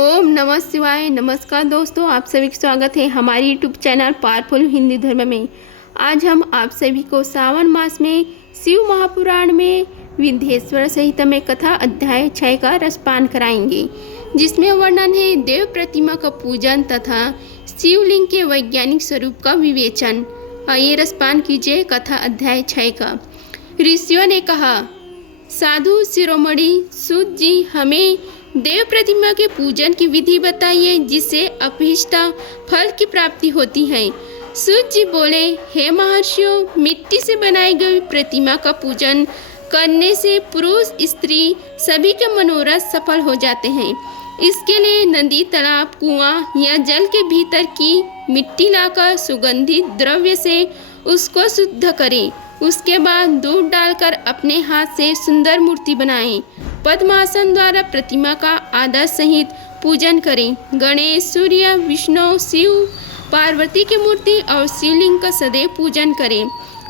ओम नमः शिवाय। नमस्कार दोस्तों, आप सभी का स्वागत है हमारे यूट्यूब चैनल पावरफुल हिंदी धर्म में। आज हम आप सभी को सावन मास में शिव महापुराण में विंध्येश्वर सहित में कथा अध्याय 6 का रसपान कराएंगे, जिसमें वर्णन है देव प्रतिमा का पूजन तथा शिवलिंग के वैज्ञानिक स्वरूप का विवेचन। आइए रसपान कीजिए कथा अध्याय 6 का। ऋषियों ने कहा, साधु शिरोमणि सूत जी, हमें देव प्रतिमा के पूजन की विधि बताइए जिससे अभीष्ट फल की प्राप्ति होती है। सूत जी बोले, हे महर्षियों, मिट्टी से बनाई गई प्रतिमा का पूजन करने से पुरुष स्त्री सभी के मनोरथ सफल हो जाते हैं। इसके लिए नदी, तालाब, कुआं या जल के भीतर की मिट्टी लाकर सुगंधित द्रव्य से उसको शुद्ध करें। उसके बाद दूध डालकर अपने हाथ से सुंदर मूर्ति बनाएं। पद्मासन द्वारा प्रतिमा का आदर सहित पूजन करें। गणेश, सूर्य, विष्णु, शिव, पार्वती की मूर्ति और शिवलिंग का सदैव पूजन करें।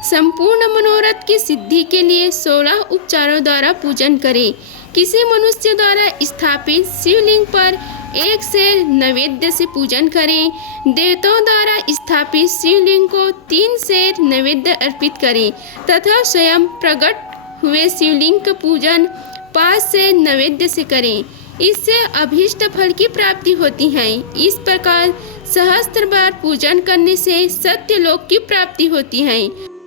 संपूर्ण मनोरथ की सिद्धि के लिए 16 उपचारों द्वारा पूजन करें। किसी मनुष्य द्वारा स्थापित शिवलिंग पर 1 सेर नैवेद्य से पूजन करें। देवताओं द्वारा स्थापित शिवलिंग को 3 सेर नैवेद्य अर्पित करें तथा स्वयं प्रकट हुए शिवलिंग का पूजन 5 सेर नैवेद्य से करें। इससे अभीष्ट फल की प्राप्ति होती है। इस प्रकार सहस्त्र बार पूजन करने से सत्यलोक की प्राप्ति होती है।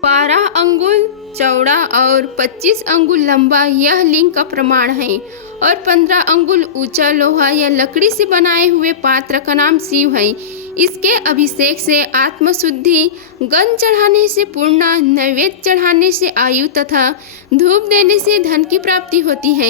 12 अंगुल चौड़ा और 25 अंगुल लंबा यह लिंग का प्रमाण है और 15 अंगुल ऊंचा लोहा या लकड़ी से बनाए हुए पात्र का नाम शिव है। इसके अभिषेक से आत्मशुद्धि, गंध चढ़ाने से पूर्ण, नैवेद्य चढ़ाने से आयु तथा धूप देने से धन की प्राप्ति होती है।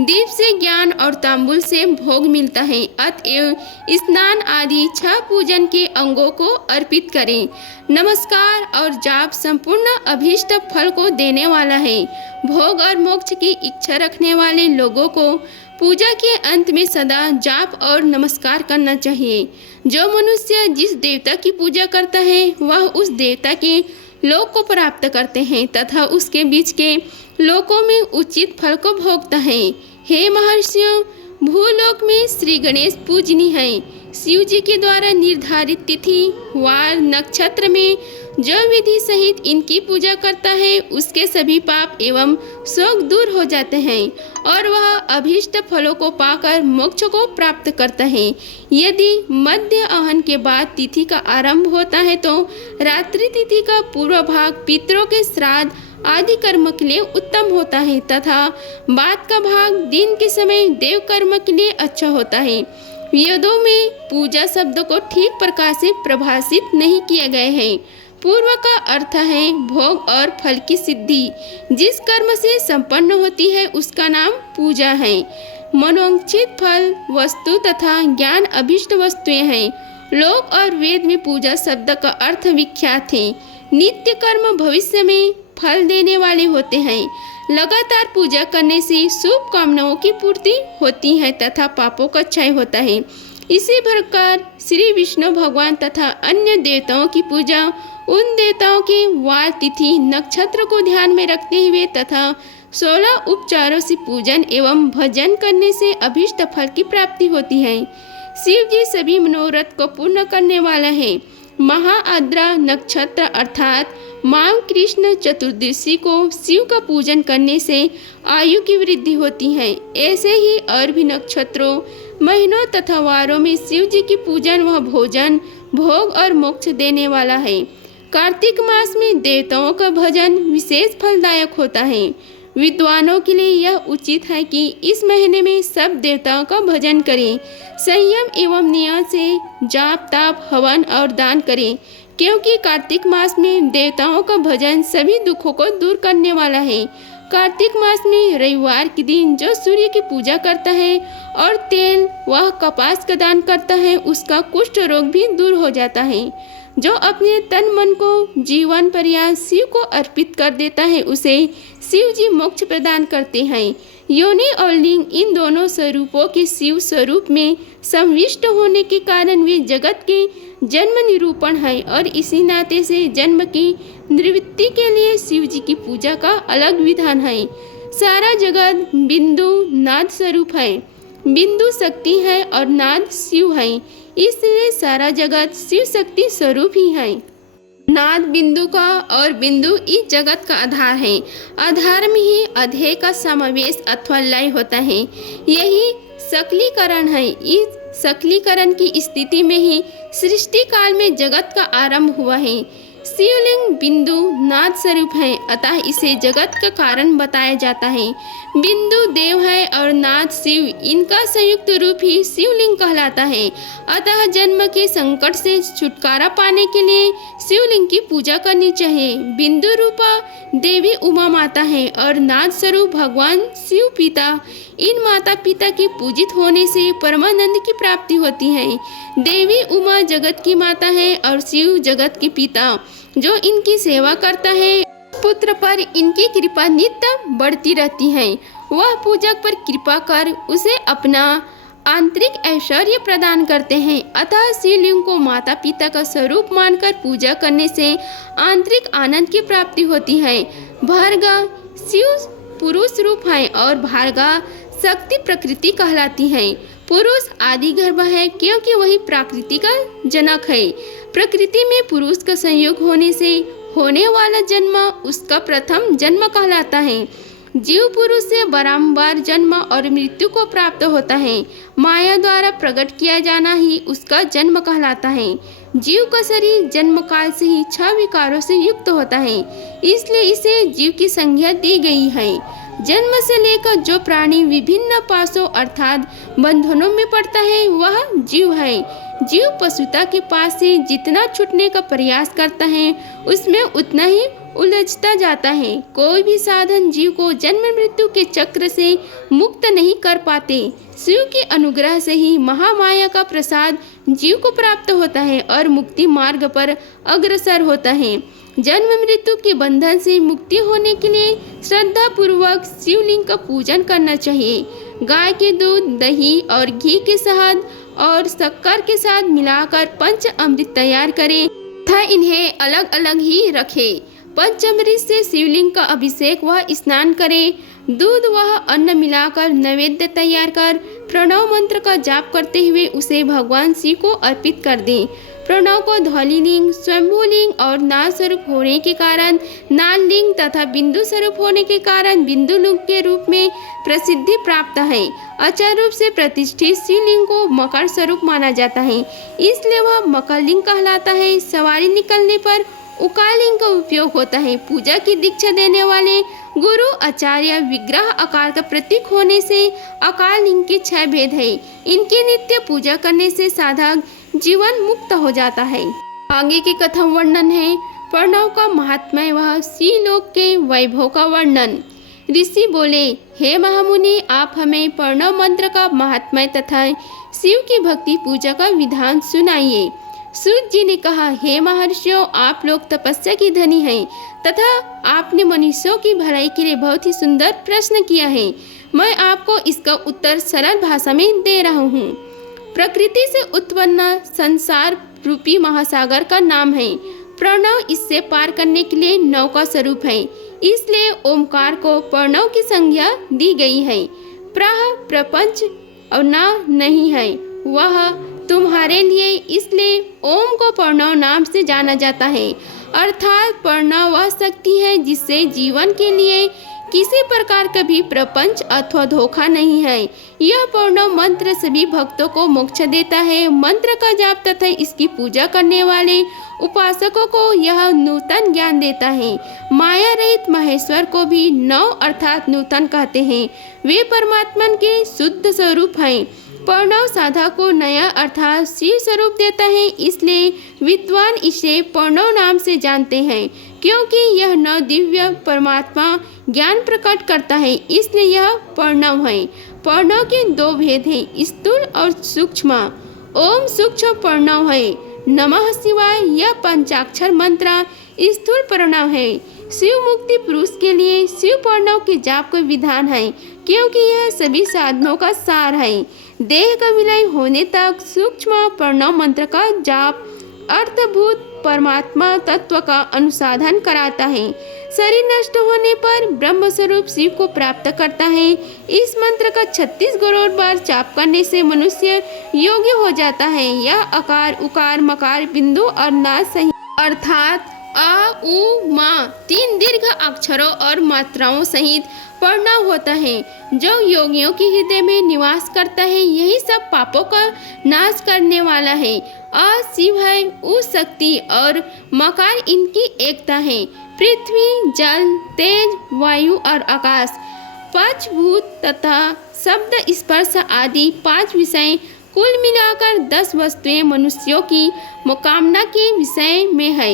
दीप से ज्ञान और तांबुल से भोग मिलता है। अतएव स्नान आदि 6 पूजन के अंगों को अर्पित करें। नमस्कार और जाप संपूर्ण अभीष्ट फल को देने वाला है। भोग और मोक्ष की इच्छा रखने वाले लोगों को पूजा के अंत में सदा जाप और नमस्कार करना चाहिए। जो मनुष्य जिस देवता की पूजा करता है वह उस देवता के लोक को प्राप्त करते हैं तथा उसके बीच के लोकों में उचित फल को भोगता है। हे महर्षियों, भूलोक में श्री गणेश पूजनीय है। शिव जी के द्वारा निर्धारित तिथि, वार, नक्षत्र में जो विधि सहित इनकी पूजा करता है उसके सभी पाप एवं शोक दूर हो जाते हैं और वह अभीष्ट फलों को पाकर मोक्ष को प्राप्त करता है। यदि मध्य आहन के बाद तिथि का आरंभ होता है तो रात्रि तिथि का पूर्व भाग पितरों के श्राद्ध आदि कर्म के लिए उत्तम होता है तथा बाद का भाग दिन के समय देव कर्म के लिए अच्छा होता है। वेदों में पूजा शब्द को ठीक प्रकार से प्रभाषित नहीं किया गया है। पूर्व का अर्थ है भोग और फल की सिद्धि। जिस कर्म से संपन्न होती है उसका नाम पूजा है। मनोंचित फल, वस्तु तथा ज्ञान अभिष्ट वस्तुएं हैं। लोक और वेद में पूजा शब्द का अर्थ विख्यात है। नित्य कर्म भविष्य में फल देने वाले होते हैं। लगातार पूजा करने से शुभ कामनाओं की पूर्ति होती है तथा पापों का क्षय होता है। इसी प्रकार श्री विष्णु भगवान तथा अन्य देवताओं की पूजा उन देवताओं के वार, तिथि, नक्षत्र को ध्यान में रखते हुए तथा 16 उपचारों से पूजन एवं भजन करने से अभीष्ट फल की प्राप्ति होती है। शिव जी सभी मनोरथ को पूर्ण करने वाला है। महाआद्रा नक्षत्र अर्थात माघ कृष्ण चतुर्दशी को शिव का पूजन करने से आयु की वृद्धि होती है। ऐसे ही और भी नक्षत्रों, महीनों तथा वारों में शिव जी की पूजन व भोजन, भोग और मोक्ष देने वाला है। कार्तिक मास में देवताओं का भजन विशेष फलदायक होता है। विद्वानों के लिए यह उचित है कि इस महीने में सब देवताओं का भजन करें। संयम एवं नियम से जाप, ताप, हवन और दान करें, क्योंकि कार्तिक मास में देवताओं का भजन सभी दुखों को दूर करने वाला है। कार्तिक मास में रविवार के दिन जो सूर्य की पूजा करता है और तेल व कपास का दान करता है उसका कुष्ठ रोग भी दूर हो जाता है। जो अपने तन मन को जीवन पर्यंत शिव को अर्पित कर देता है उसे शिव जी मोक्ष प्रदान करते हैं। योनि और लिंग इन दोनों स्वरूपों के शिव स्वरूप में संविष्ट होने के कारण वे जगत के जन्म निरूपण है और इसी नाते से जन्म की निवृत्ति के लिए शिव जी की पूजा का अलग विधान है। सारा जगत बिंदु नाद स्वरूप है। बिंदु शक्ति है और नाद शिव है, इसलिए सारा जगत शिव शक्ति स्वरूप ही है। नाद बिंदु का और बिंदु इस जगत का आधार है। आधार में ही अध्यय का समावेश अथवा लय होता है। यही सकलीकरण है। इस सकलीकरण की स्थिति में ही सृष्टि काल में जगत का आरंभ हुआ है। शिवलिंग बिंदु नाद स्वरूप है, अतः इसे जगत का कारण बताया जाता है। बिंदु देव है और नाद शिव, इनका संयुक्त रूप ही शिवलिंग कहलाता है। अतः जन्म के संकट से छुटकारा पाने के लिए शिवलिंग की पूजा करनी चाहिए। बिंदु रूपा देवी उमा माता है और नाद स्वरूप भगवान शिव पिता। इन माता पिता के पूजित होने से परमानंद की प्राप्ति होती है। देवी उमा जगत की माता है और शिव जगत के पिता। जो इनकी सेवा करता है, पुत्र पर इनकी कृपा नित्य बढ़ती रहती है। वह पूजक पर कृपा कर उसे अपना आंतरिक ऐश्वर्य प्रदान करते हैं। अतः शिवलिंग को माता पिता का स्वरूप मानकर पूजा करने से आंतरिक आनंद की प्राप्ति होती है। भार्गा शिव पुरुष रूप है और भार्गा शक्ति प्रकृति कहलाती है। पुरुष आदि गर्भ है क्योंकि वही प्रकृति का जनक है। प्रकृति में पुरुष का संयोग होने से होने वाला जन्म उसका प्रथम जन्म कहलाता है। जीव पुरुष से बारंबार जन्म और मृत्यु को प्राप्त होता है। माया द्वारा प्रकट किया जाना ही उसका जन्म कहलाता है। जीव का शरीर जन्म काल से ही 6 विकारों से युक्त होता है, इसलिए इसे जीव की संज्ञा दी गई है। जन्म से लेकर जो प्राणी विभिन्न पासों अर्थात बंधनों में पड़ता है वह जीव है। जीव पशुता के पास से जितना छूटने का प्रयास करता है उसमें उतना ही उलझता जाता है। कोई भी साधन जीव को जन्म मृत्यु के चक्र से मुक्त नहीं कर पाते। शिव के अनुग्रह से ही महामाया का प्रसाद जीव को प्राप्त होता है और मुक्ति मार्ग पर अग्रसर होता है। जन्म मृत्यु के बंधन से मुक्ति होने के लिए श्रद्धा पूर्वक शिवलिंग का पूजन करना चाहिए। गाय के दूध, दही और घी के शहद और शक्कर के साथ मिलाकर पंच अमृत तैयार करें तथा इन्हें अलग अलग ही रखें। पंचामृत से शिवलिंग का अभिषेक व स्नान करें। दूध व अन्न मिलाकर नैवेद्य तैयार कर प्रणव मंत्र का जाप करते हुए उसे भगवान शिव को अर्पित कर दें। प्रणव को ध्वलिलिंग, स्वयंभूलिंग और नाद स्वरूप होने के कारण नादलिंग तथा बिंदु स्वरूप होने के कारण बिंदु लिंग के रूप में प्रसिद्धि प्राप्त है। अचल रूप से प्रतिष्ठित शिवलिंग को मकर स्वरूप माना जाता है, इसलिए वह मकरलिंग कहलाता है। सवारी निकलने पर उकालिंग का उपयोग होता है। पूजा की दीक्षा देने वाले गुरु आचार्य विग्रह आकार का प्रतीक होने से अकाल लिंग के 6 भेद है। इनकी नित्य पूजा करने से साधक जीवन मुक्त हो जाता है। आगे के कथन वर्णन है। प्रणव का महात्म्य वह शिवलोक के वैभव का वर्णन। ऋषि बोले, हे महामुनि, आप हमें प्रणव मंत्र का महात्म्य तथा शिव की भक्ति पूजा का विधान सुनाइए। सूत जी ने कहा, हे महर्षियों, आप लोग तपस्या की धनी हैं तथा आपने मनुष्यों की भलाई के लिए बहुत ही सुंदर प्रश्न किया है। मैं आपको इसका उत्तर सरल भाषा में दे रहा हूँ। प्रकृति से उत्पन्न संसार रूपी महासागर का नाम है। प्रणव इससे पार करने के लिए नौका स्वरूप है, इसलिए ओमकार को प्रणव की संज्ञा दी गई है। प्रह प्रपंच और न नहीं है, वह तुम्हारे लिए, इसलिए ओम को प्रणव नाम से जाना जाता है। अर्थात प्रणव वह शक्ति है जिससे जीवन के लिए किसी प्रकार का भी प्रपंच अथवा धोखा नहीं है। यह प्रणव मंत्र सभी भक्तों को मोक्ष देता है। मंत्र का जाप तथा इसकी पूजा करने वाले उपासकों को यह नूतन ज्ञान देता है। माया रहित महेश्वर को भी नव अर्थात नूतन कहते हैं। वे परमात्मा के शुद्ध स्वरूप हैं। प्रणव साधक को नया अर्थात शिव स्वरूप देता है, इसलिए विद्वान इसे प्रणव नाम से जानते हैं। क्योंकि यह नव दिव्य परमात्मा ज्ञान प्रकट करता है, इसलिए यह प्रणव है। प्रणव के 2 भेद हैं, स्थूल और सूक्ष्म। ओम सूक्ष्म प्रणव है। नमः शिवाय यह पंचाक्षर मंत्र स्थूल प्रणव है। शिव मुक्ति पुरुष के लिए शिव प्रणव के जाप का विधान है, क्योंकि यह सभी साधनों का सार है। देह का विलय होने तक सूक्ष्म प्रणव मंत्र का जाप अर्थभूत परमात्मा तत्व का अनुसाधन कराता है। शरीर नष्ट होने पर ब्रह्म स्वरूप शिव को प्राप्त करता है। इस मंत्र का 36 करोड़ बार जाप करने से मनुष्य योग्य हो जाता है। यह अकार, उकार, मकार, बिंदु और नाद सहित अर्थात अ, उ, मा 3 दीर्घ अक्षरों और मात्राओं सहित पढ़ना होता है, जो योगियों के हृदय में निवास करता है। यही सब पापों का नाश करने वाला है। अ शिव है, उ शक्ति और मकार इनकी एकता है। पृथ्वी, जल, तेज, वायु और आकाश, 5 भूत तथा शब्द, स्पर्श आदि 5 विषय, कुल मिलाकर 10 वस्तुएं मनुष्यों की मुकामना के विषय में है।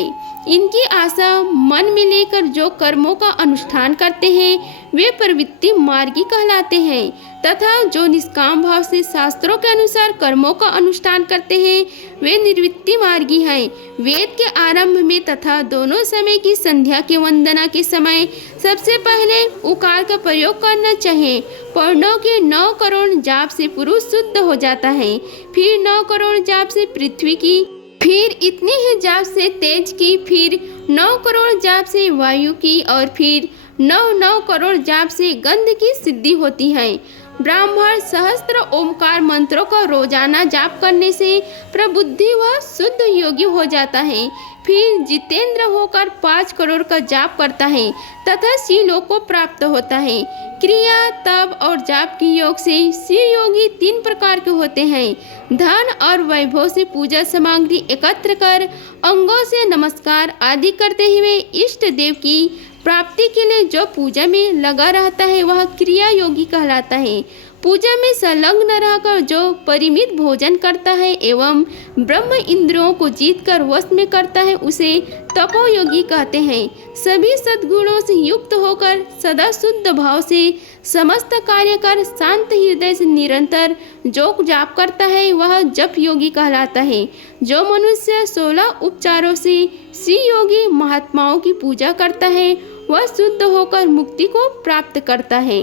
इनकी आशा मन में लेकर जो कर्मों का अनुष्ठान करते हैं वे प्रवृत्ति मार्गी कहलाते हैं, तथा जो निष्काम भाव से शास्त्रों के अनुसार कर्मों का अनुष्ठान करते हैं वे निवृत्ति मार्गी हैं। वेद के आरंभ में तथा दोनों समय की संध्या के वंदना के समय सबसे पहले उकार का प्रयोग करना चाहिए। पर्णों के 9 करोड़ जाप से पुरुष शुद्ध हो जाता है, फिर 9 करोड़ जाप से पृथ्वी की, फिर इतनी ही जाप से तेज की, फिर 9 करोड़ जाप से वायु की और फिर 9 करोड़ जाप से गंध की सिद्धि होती है। ब्राह्मण सहस्त्र ओमकार मंत्रों का रोजाना जाप करने से प्रबुद्धि व शुद्ध योगी हो जाता है। फिर जितेंद्र होकर 5 करोड़ का जाप करता है तथा शिवलोक को प्राप्त होता है। क्रिया, तप और जाप की योग से शिव योगी 3 प्रकार के होते हैं। धन और वैभव से पूजा सामग्री एकत्र कर अंगों से नमस्कार आदि करते हुए इष्ट देव की प्राप्ति के लिए जो पूजा में लगा रहता है वह क्रिया योगी कहलाता है। पूजा में संलग्न रहकर जो परिमित भोजन करता है एवं ब्रह्म इंद्रियों को जीतकर वश में करता है उसे तपोयोगी कहते हैं। सभी सद्गुणों से युक्त होकर सदा शुद्ध भाव से समस्त कार्य कर शांत हृदय से निरंतर जो जाप करता है वह जप योगी कहलाता है। जो मनुष्य 16 उपचारों से श्री योगी महात्माओं की पूजा करता है वह शुद्ध होकर मुक्ति को प्राप्त करता है।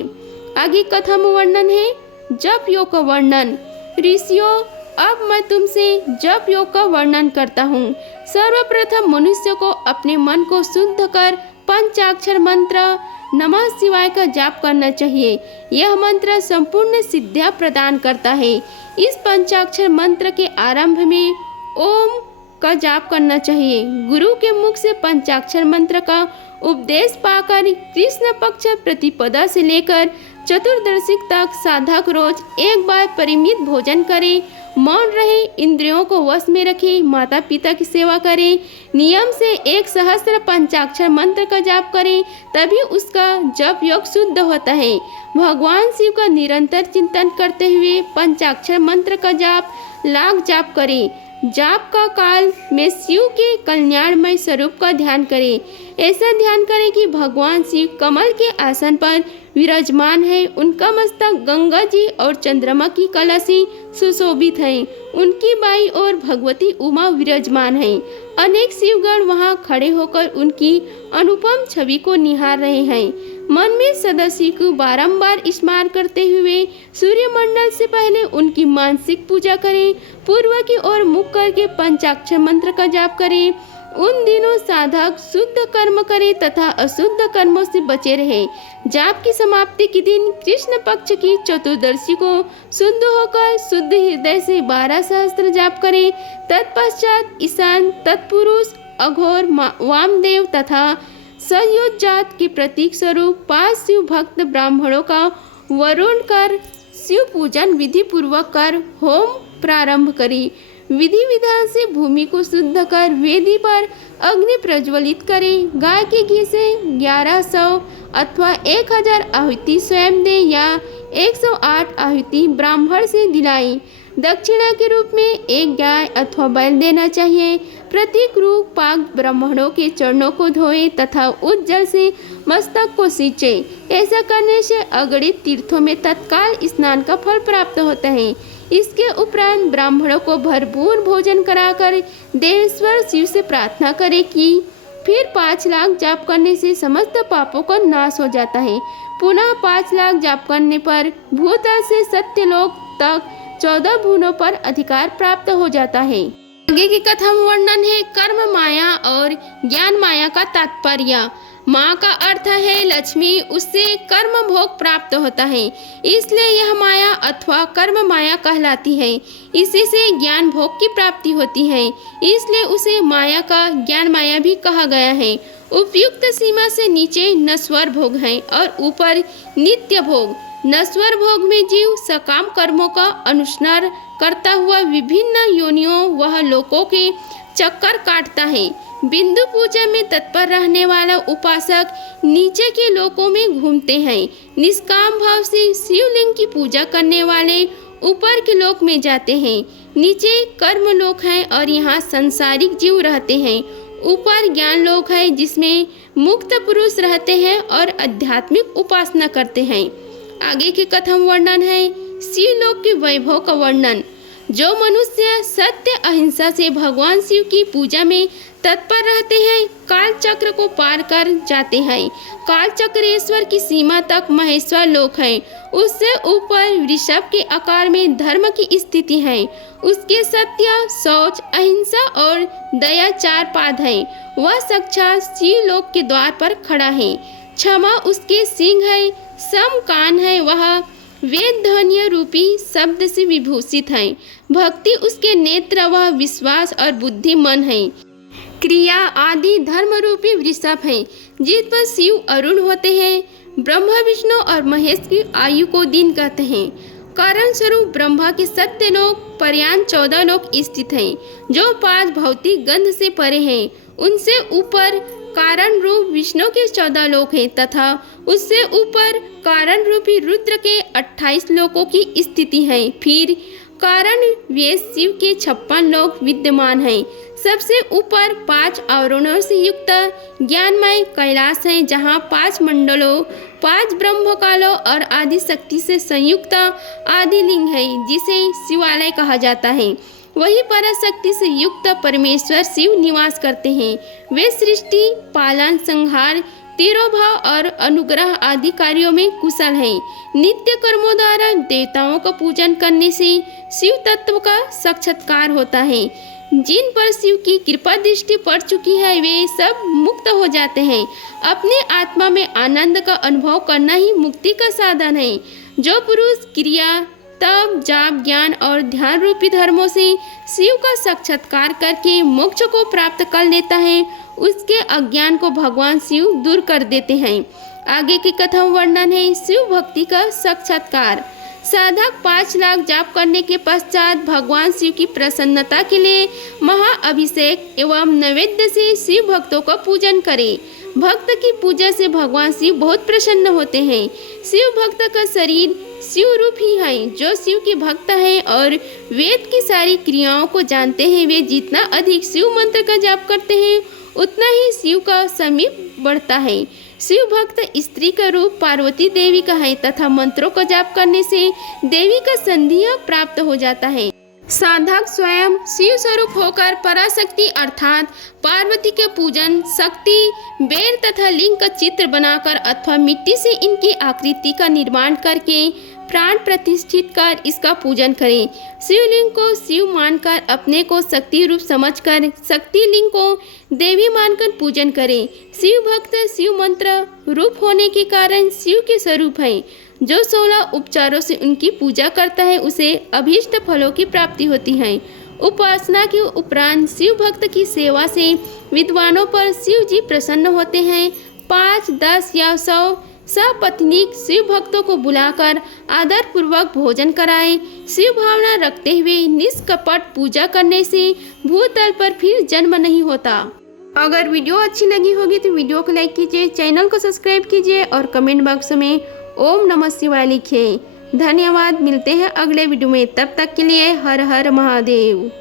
आगे कथम वर्णन है। जप योग का वर्णन। ऋषियों, अब मैं तुमसे जप योग का वर्णन करता हूँ। सर्वप्रथम मनुष्य को अपने मन को शुद्ध कर पंचाक्षर मंत्र नमः शिवाय का जाप करना चाहिए। यह मंत्र संपूर्ण सिद्धियां प्रदान करता है। इस पंचाक्षर मंत्र के आरंभ में ओम का जाप करना चाहिए। गुरु के मुख से पंचाक्षर मंत्र का उपदेश पाकर कृष्ण पक्ष प्रतिपदा से लेकर चतुर्दशी तक साधक रोज एक बार परिमित भोजन करे, मौन रहे, इंद्रियों को वश में रखे, माता पिता की सेवा करे, नियम से 1 सहस्त्र पंचाक्षर मंत्र का जाप करे, तभी उसका जप योग शुद्ध होता है। भगवान शिव का निरंतर चिंतन करते हुए पंचाक्षर मंत्र का जाप लाख जाप करे। जाप का काल में शिव के कल्याणमय स्वरूप का ध्यान करें। ऐसा ध्यान करें कि भगवान शिव कमल के आसन पर विराजमान है। उनका मस्तक गंगा जी और चंद्रमा की कला से सुशोभित है। उनकी बाईं ओर भगवती उमा विराजमान है। अनेक शिवगण वहां खड़े होकर उनकी अनुपम छवि को निहार रहे हैं। मन में सदा शिव को बारंबार स्मरण करते हुए सूर्यमंडल से पहले उनकी मानसिक पूजा करें। पूर्व की ओर मुख करके पंचाक्षर मंत्र का जाप करें। उन दिनों साधक शुद्ध कर्म करे तथा अशुद्ध कर्मों से बचे रहे। जाप की समाप्ति के दिन कृष्ण पक्ष की चतुर्दशी को शुद्ध होकर शुद्ध हृदय से 12 सहस्त्र जाप करे। तत्पश्चात ईशान, तत्पुरुष, अघोर, वामदेव तथा संयुक्त जात के प्रतीक स्वरूप 5 शिव भक्त ब्राह्मणों का वरुण कर शिव पूजन विधि पूर्वक कर होम प्रारंभ करें। विधि विधान से भूमि को शुद्ध कर वेदी पर अग्नि प्रज्वलित करें। गाय के घी से 1100 अथवा 1000 आहुति स्वयं दे या 108 आहुति ब्राह्मण से दिलाई। दक्षिणा के रूप में 1 गाय अथवा बैल देना चाहिए। प्रत्येक रूप पाक ब्राह्मणों के चरणों को धोए तथा उस जल से मस्तक को सींचे। ऐसा करने से अगणित तीर्थों में तत्काल स्नान का फल प्राप्त होता है। इसके उपरांत ब्राह्मणों को भरपूर भोजन कराकर देवेश्वर शिव से प्रार्थना करे कि फिर 5 लाख जाप करने से समस्त पापों का नाश हो जाता है। पुनः 5 लाख जाप करने पर भूतल से सत्यलोक तक 14 भुवनों पर अधिकार प्राप्त हो जाता है। आगे की कथा में वर्णन है कर्म माया और ज्ञान माया का तात्पर्य। माँ का अर्थ है लक्ष्मी, उससे कर्म भोग प्राप्त होता है, इसलिए यह माया अथवा कर्म माया कहलाती है। इसी से ज्ञान भोग की प्राप्ति होती है, इसलिए उसे माया का ज्ञान माया भी कहा गया है। उपयुक्त सीमा से नीचे नश्वर भोग है और ऊपर नित्य भोग। नश्वर भोग में जीव सकाम कर्मों का अनुष्ठान करता हुआ विभिन्न योनियों वह लोकों के चक्कर काटता है। बिंदु पूजा में तत्पर रहने वाला उपासक नीचे के लोकों में घूमते हैं। निष्काम भाव से शिवलिंग की पूजा करने वाले ऊपर के लोक में जाते हैं। नीचे कर्म लोक है और यहाँ संसारिक जीव रहते हैं। ऊपर ज्ञान लोक है जिसमें मुक्त पुरुष रहते हैं और आध्यात्मिक उपासना करते हैं। आगे के कथन वर्णन है शिवलोक के वैभव का वर्णन। जो मनुष्य सत्य अहिंसा से भगवान शिव की पूजा में तत्पर रहते हैं, काल चक्र को पार कर जाते हैं। काल चक्रेश्वर की सीमा तक महेश्वर लोक है। उससे ऊपर वृषभ के आकार में धर्म की स्थिति है। उसके सत्य, शौच, अहिंसा और दया 4 पाद है। वह साक्षात शिवलोक के द्वार पर खड़ा है। क्षमा उसके सिंह है। सम कान है। वह वेद ध्वनि रूपी शब्द से विभूषित है। भक्ति उसके नेत्र, वह विश्वास और बुद्धि मन है। क्रिया आदि धर्म रूपी वृषभ है जिस पर शिव अरुण होते हैं। ब्रह्मा, विष्णु और महेश की आयु को दिन कहते हैं। कारण स्वरूप ब्रह्मा के सत्य लोक पर्यान 14 लोक स्थित हैं, जो 5 भौतिक गंध से परे हैं। उनसे ऊपर कारण रूप विष्णु के 14 लोक हैं तथा उससे ऊपर कारण रूपी रुद्र के 28 लोकों की स्थिति है। फिर कारण व्यय शिव के 56 लोक विद्यमान हैं। सबसे ऊपर 5 आवरणों से युक्त ज्ञानमय कैलाश है, जहाँ 5 मंडलों, 5 ब्रह्मकालों और आदि शक्ति से संयुक्त आदिलिंग है, जिसे शिवालय कहा जाता है। वही पराशक्ति से युक्त परमेश्वर शिव निवास करते हैं। वे सृष्टि, पालन, संहार, तिरोभाव और अनुग्रह आदि कार्यों में कुशल हैं। नित्य कर्मों द्वारा देवताओं का पूजन करने से शिव तत्व का साक्षात्कार होता है। जिन पर शिव की कृपा दृष्टि पड़ चुकी है वे सब मुक्त हो जाते हैं। अपने आत्मा में आनंद का अनुभव करना ही मुक्ति का साधन है। जो पुरुष क्रिया, तप, जाप, ज्ञान और ध्यान रूपी धर्मों से शिव का साक्षात्कार करके मोक्ष को प्राप्त कर लेता है, उसके अज्ञान को भगवान शिव दूर कर देते हैं। आगे के कथन वर्णन है शिव भक्ति का साक्षात्कार। साधक 5 लाख जाप करने के पश्चात भगवान शिव की प्रसन्नता के लिए महाअभिषेक एवं नैवेद्य से शिव भक्तों का पूजन करे। भक्त की पूजा से भगवान शिव बहुत प्रसन्न होते हैं। शिव भक्त का शरीर शिव रूप ही है। जो शिव के भक्त हैं और वेद की सारी क्रियाओं को जानते हैं, वे जितना अधिक शिव मंत्र का जाप करते हैं उतना ही शिव का समीप बढ़ता है। शिव भक्त स्त्री का रूप पार्वती देवी का है तथा मंत्रों का जाप करने से देवी का संधिया प्राप्त हो जाता है। साधक स्वयं शिव स्वरूप होकर पराशक्ति अर्थात पार्वती के पूजन, शक्ति, बेर तथा लिंग का चित्र बनाकर अथवा मिट्टी से इनकी आकृति का निर्माण करके प्राण प्रतिष्ठित कर इसका पूजन करें। शिवलिंग को शिव मानकर अपने को शक्ति रूप समझकर शक्ति लिंग को देवी मानकर पूजन करें। शिव भक्त शिव मंत्र रूप होने के कारण शिव के स्वरूप है। जो 16 उपचारों से उनकी पूजा करता है उसे अभीष्ट फलों की प्राप्ति होती है। उपासना के उपरांत शिव भक्त की सेवा से विद्वानों पर शिव जी प्रसन्न होते हैं। 5, 10 या 100 सपत्नीक शिव भक्तों को बुलाकर आदर पूर्वक भोजन कराएं। शिव भावना रखते हुए निष्कपट पूजा करने से भूतल पर फिर जन्म नहीं होता। अगर वीडियो अच्छी लगी होगी तो वीडियो को लाइक कीजिए, चैनल को सब्सक्राइब कीजिए और कमेंट बॉक्स में ओम नमः शिवाय लिखिए। धन्यवाद। मिलते हैं अगले वीडियो में, तब तक के लिए हर हर महादेव।